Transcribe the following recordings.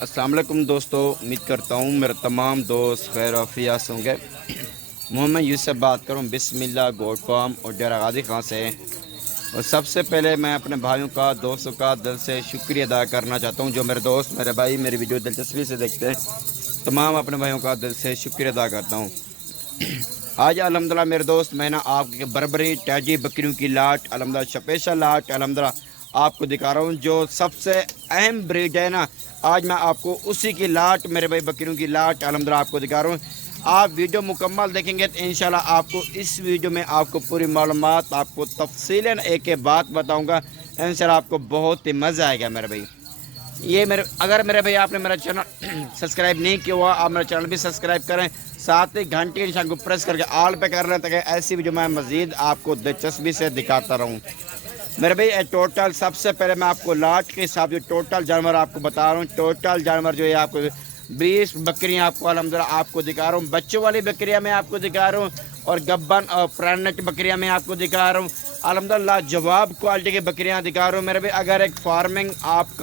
السلام علیکم دوستو، امید کرتا ہوں میرے تمام دوست خیر و عافیت ہوں گے۔ محمد یوسف بات کروں بسم اللہ گوٹ فارم اور ڈیرہ غازی خان سے۔ اور سب سے پہلے میں اپنے بھائیوں کا دوستوں کا دل سے شکریہ ادا کرنا چاہتا ہوں، جو میرے دوست میرے بھائی میری ویڈیو دلچسپی سے دیکھتے ہیں۔ تمام اپنے بھائیوں کا دل سے شکریہ ادا کرتا ہوں۔ آج الحمدللہ میرے دوست میں نا آپ کے بربری ٹیجی بکریوں کی لاٹ الحمدللہ اسپیشل لاٹ الحمدللہ آپ کو دکھا رہا ہوں، جو سب سے اہم بریڈ ہے نا۔ آج میں آپ کو اسی کی لاٹ میرے بھائی بکریوں کی لاٹ الحمدللہ آپ کو دکھا رہا ہوں۔ آپ ویڈیو مکمل دیکھیں گے تو انشاءاللہ آپ کو اس ویڈیو میں آپ کو پوری معلومات آپ کو تفصیلاً ایک بات بتاؤں گا، انشاءاللہ آپ کو بہت ہی مزہ آئے گا میرے بھائی۔ اگر میرے بھائی آپ نے میرا چینل سبسکرائب نہیں کیا ہوا، آپ میرا چینل بھی سبسکرائب کریں، ساتھ ہی گھنٹی کے نشان کو پریس کر کے آل پہ کر لیں تاکہ ایسی ویڈیو میں مزید آپ کو دلچسپی سے دکھاتا رہوں میرے بھائی۔ ٹوٹل سب سے پہلے میں آپ کو لاٹ کے حساب سے ٹوٹل جانور آپ کو بتا رہا ہوں۔ ٹوٹل جانور جو ہے آپ کو 20 بکریاں آپ کو الحمدللہ آپ کو دکھا رہا ہوں۔ بچوں والی بکریاں میں آپ کو دکھا رہا ہوں اور گبن اور پریگننٹ بکریاں میں آپ کو دکھا رہا ہوں۔ الحمدللہ جواب کوالٹی کی بکریاں دکھا رہا ہوں میرے بھائی۔ اگر ایک فارمنگ آپ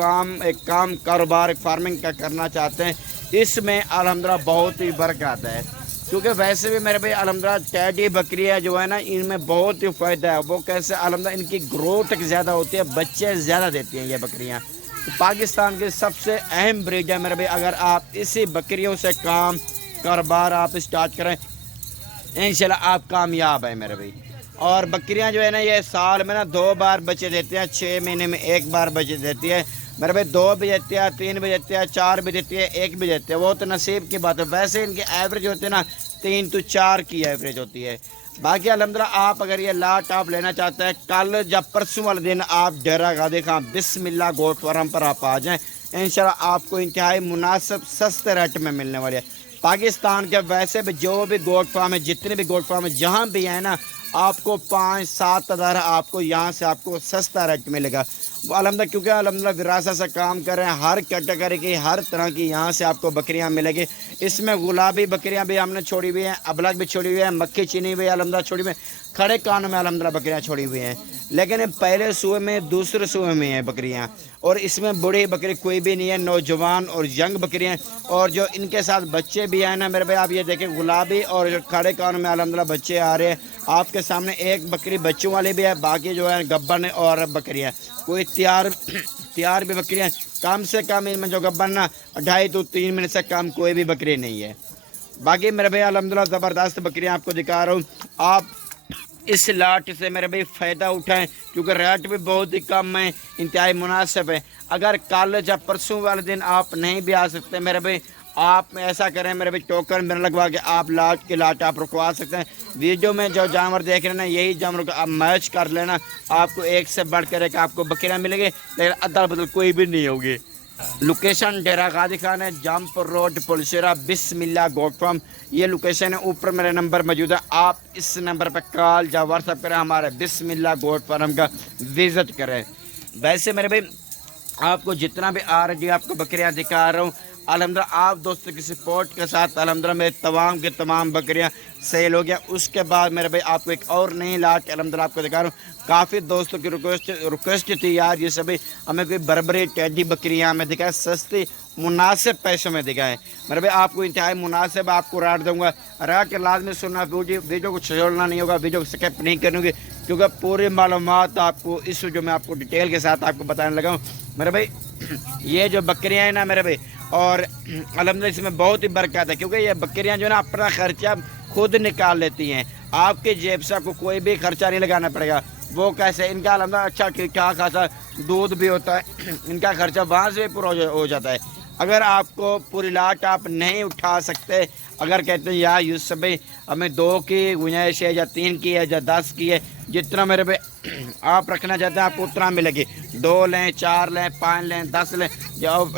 کاروبار ایک فارمنگ کا کرنا چاہتے ہیں، اس میں الحمدللہ بہت ہی برکت ہے، کیونکہ ویسے بھی میرے بھائی الحمدللہ ٹیڈی بکریاں جو ہے نا، ان میں بہت ہی فائدہ ہے۔ وہ کیسے الحمدللہ ان کی گروتھ زیادہ ہوتی ہے، بچے زیادہ دیتی ہیں یہ بکریاں۔ تو پاکستان کی سب سے اہم بریڈ ہے میرے بھائی۔ اگر آپ اسی بکریوں سے کاروبار آپ اسٹارٹ کریں، انشاءاللہ آپ کامیاب ہیں میرے بھائی۔ اور بکریاں جو ہے نا، یہ سال میں نا 2 بار بچے دیتے ہیں، 6 مہینے میں 1 بار بچے دیتی ہے میرے بھائی۔ 2 بھی دیتی ہے، 3 بھی دیتی ہے، 4 بھی دیتی ہے، 1 بھی دیتی ہے، وہ تو نصیب کی بات ہے۔ ویسے ان کی ایوریج ہوتی ہے نا 3 to 4 کی ایوریج ہوتی ہے۔ باقی الحمدللہ آپ اگر یہ لاٹ آپ لینا چاہتے ہیں، کل یا پرسوں والے دن آپ ڈیرہ غازی خان بسم اللہ گوٹ فارم پر آپ آ جائیں، انشاءاللہ آپ کو انتہائی مناسب سستے ریٹ میں ملنے والے ہیں۔ پاکستان کے ویسے بھی جو بھی گوٹ فارم ہے، جتنے بھی گوٹ فارم ہے جہاں بھی ہیں نا، آپ کو 5-7 ہزار آپ کو یہاں سے آپ کو سستا ریٹ ملے گا الحمدللہ، کیونکہ الحمدللہ وراثت سے کام کر رہے ہیں۔ ہر کیٹیگری کی ہر طرح کی یہاں سے آپ کو بکریاں ملے گی۔ اس میں گلابی بکریاں بھی ہم نے چھوڑی ہوئی ہیں، ابلک بھی چھوڑی ہوئی ہیں، مکھی چینی بھی الحمدللہ چھوڑی ہوئی ہیں، کھڑے کانوں میں الحمدللہ بکریاں چھوڑی ہوئی ہیں۔ لیکن پہلے صوبے میں دوسرے صوبے میں ہیں بکریاں، اور اس میں بڑی بکری کوئی بھی نہیں ہے، نوجوان اور ینگ بکریاں، اور جو ان کے ساتھ بچے بھی ہیں نا میرے بھائی، آپ یہ دیکھیں گلابی اور کھڑے کانوں میں الحمدللہ بچے آ رہے ہیں آپ کے سامنے۔ ایک بکری بچوں والی بھی ہے، باقی جو ہے گبن اور بکریاں، کوئی تیار بھی بکریاں کم سے کم ان میں جو گبن نا 2.5 to 3 منٹ سے کم کوئی بھی بکری نہیں ہے۔ باقی میرے بھائی الحمدللہ زبردست بکریاں آپ کو دکھا رہا ہوں۔ آپ اس لاٹ سے میرے بھائی فائدہ اٹھائیں، کیونکہ ریٹ بھی بہت ہی کم ہے، انتہائی مناسب ہے۔ اگر کل یا پرسوں والے دن آپ نہیں بھی آ سکتے میرے بھائی، آپ ایسا کریں میرے بھائی، ٹوکن میں لگوا کے آپ لاٹ آپ رکوا سکتے ہیں۔ ویڈیو میں جو جانور دیکھ رہے ہیں نا، یہی جانور کو آپ میچ کر لینا، آپ کو ایک سے بڑھ کر ایک آپ کو بکریاں ملیں گی، لیکن ادل بدل کوئی بھی نہیں ہوگی۔ لوکیشن ڈیرہ غازی خان ہے، جمپ روڈ پلشیرہ بسم اللہ گوٹ فارم، یہ لوکیشن ہے۔ اوپر میرا نمبر موجود ہے، آپ اس نمبر پہ کال یا واٹس ایپ کریں، ہمارے بسم اللہ گوٹ فارم کا وزٹ کریں۔ ویسے میرے بھائی آپ کو جتنا بھی آ رہی آپ کو بکریاں دکھا رہا ہوں، الحمدللہ آپ دوستوں کی سپورٹ کے ساتھ الحمدللہ میرے تمام کے تمام بکریاں سیل ہو گیا۔ اس کے بعد میرے بھائی آپ کو ایک اور نئی لاٹ الحمدللہ آپ کو دکھا رہا ہوں۔ کافی دوستوں کی ریکویسٹ تھی، یار یہ سبھی ہمیں کوئی بربری ٹیڈی بکریاں ہمیں دکھائے، سستی مناسب پیسوں میں دکھائیں میرے بھائی۔ آپ کو انتہائی مناسب آپ کو ریٹ دوں گا، ریٹ لازمی سننا، ویڈیو کو چھوڑنا نہیں ہوگا، ویڈیو کو سکپ نہیں کروں گی، کیونکہ پوری معلومات آپ کو اس ویڈیو میں آپ کو ڈیٹیل کے ساتھ آپ کو بتانے لگا ہوں میرے بھائی۔ یہ جو بکریاں ہیں نا میرے بھائی، اور الحمدللہ اس میں بہت ہی برکت ہے، کیونکہ یہ بکریاں جو ہے نا اپنا خرچہ خود نکال لیتی ہیں، آپ کے جیب سے آپ کو کوئی بھی خرچہ نہیں لگانا پڑے گا۔ وہ کیسے ان کا الحمدللہ اچھا ٹھیک ٹھاک خاصا دودھ بھی ہوتا ہے، ان کا خرچہ وہاں سے پورا ہو جاتا ہے۔ اگر آپ کو پوری لاٹ آپ نہیں اٹھا سکتے، اگر کہتے ہیں یا یوسف بھائی ہمیں 2 کی گنجائش ہے یا 3 کی ہے یا 10 کی ہے، جتنا میرے پہ آپ رکھنا چاہتے ہیں آپ کو اتنا ملے گی، 2 لیں 4 لیں 5 لیں 10 لیں،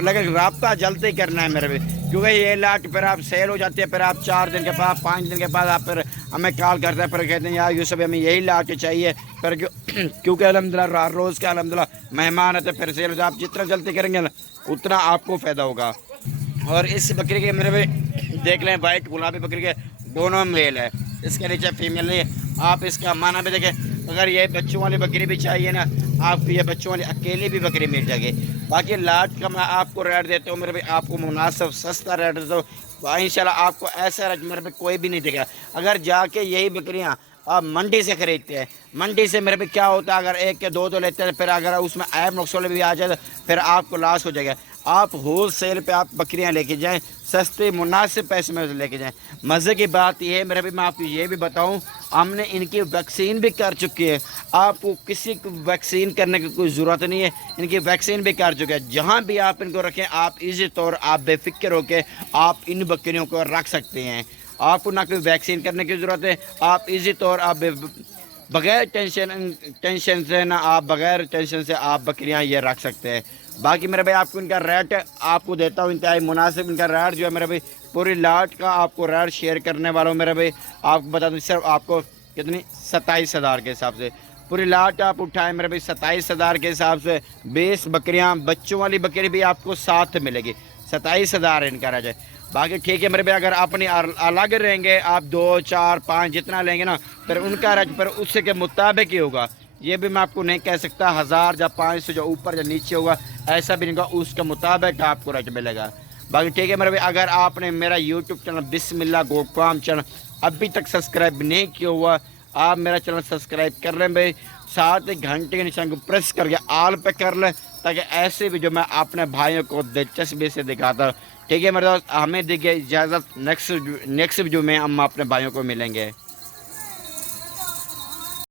لیکن رابطہ جلدی کرنا ہے میرے بھی، کیونکہ یہ لاٹ پھر آپ سیل ہو جاتی ہے، پھر آپ 4 دن کے بعد 5 دن کے بعد آپ پھر ہمیں کال کرتے ہیں، پھر کہتے ہیں یار یوسف ہمیں یہی لاٹ چاہیے، پھر کیونکہ الحمدللہ روز کے الحمدللہ مہمان آتے پھر سیل ہو جائے۔ آپ جتنا جلدی کریں گے نا اتنا آپ کو فائدہ ہوگا۔ اور اس بکری کے میرے بھی دیکھ لیں، وائٹ گلابی بکری کے دونوں میل ہے، اس کے نیچے فیمیل نہیں ہے۔ آپ اس کا معنی بھی دیکھیں، اگر یہ بچوں والی بکری بھی چاہیے نا آپ کو، یہ بچوں والی اکیلی بھی بکری مل جائے گی۔ باقی لاٹ کا میں آپ کو ریٹ دیتا ہوں میرے بھائی، آپ کو مناسب سستا ریٹ دیتا ہوں انشاءاللہ، آپ کو ایسا ریٹ میرے بھائی کوئی بھی نہیں دے گا۔ اگر جا کے یہی بکریاں آپ منڈی سے خریدتے ہیں، منڈی سے میرے بھائی کیا ہوتا ہے، اگر ایک کے دو تو لیتے ہیں، پھر اگر اس میں عیب نقصان بھی آ جائے تو پھر آپ کو لاس ہو جائے گا۔ آپ ہول سیل پہ آپ بکریاں لے کے جائیں، سستے مناسب پیسے میں لے کے جائیں۔ مزے کی بات یہ ہے میرے بھائی، میں آپ کو یہ بھی بتاؤں، ہم نے ان کی ویکسین بھی کر چکی ہے، آپ کو کسی کو ویکسین کرنے کی کوئی ضرورت نہیں ہے، ان کی ویکسین بھی کر چکے ہیں۔ جہاں بھی آپ ان کو رکھیں، آپ ایزی طور آپ بے فکر ہو کے آپ ان بکریوں کو رکھ سکتے ہیں۔ آپ کو نہ کوئی ویکسین کرنے کی ضرورت ہے، آپ ایزی طور آپ بغیر ٹینشن سے نہ آپ بغیر ٹینشن سے آپ بکریاں یہ رکھ سکتے ہیں۔ باقی میرے بھائی آپ کو ان کا ریٹ آپ کو دیتا ہوں انتہائی مناسب، ان کا ریٹ جو ہے میرے بھائی پوری لاٹ کا آپ کو ریٹ شیئر کرنے والا ہوں میرے بھائی، آپ کو بتا دوں صرف آپ کو کتنی 27,000 کے حساب سے پوری لاٹ آپ اٹھائیں میرے بھائی، 27,000 کے حساب سے 20 بکریاں، بچوں والی بکری بھی آپ کو ساتھ ملے گی، 27,000 ان کا ریٹ ہے۔ باقی ٹھیک ہے میرے بھائی، اگر اپنی الگ رہیں گے، آپ 2 4 5 جتنا لیں گے نا، پھر ان کا ریٹ پھر اس کے مطابق ہی ہوگا۔ یہ بھی میں آپ کو نہیں کہہ سکتا 1000 یا 500 جو اوپر یا نیچے ہوگا، ایسا بھی نہیں ہوگا، اس کے مطابق آپ کو ریٹ ملے گا۔ باقی ٹھیک ہے میرے بھائی، اگر آپ نے میرا یوٹیوب چینل بسم اللہ گوٹ فارم چینل ابھی تک سبسکرائب نہیں کیا ہوا، آپ میرا چینل سبسکرائب کر لیں بھائی، ساتھ ہی گھنٹے کے نشان کو پریس کر کے آل پہ کر لیں، تاکہ ایسے بھی جو میں اپنے بھائیوں کو دلچسپی سے دکھاتا ہوں۔ ٹھیک ہے میرے دوست، ہمیں دیکھیے اجازت، نیکسٹ ویڈیو میں ہم اپنے بھائیوں کو ملیں گے۔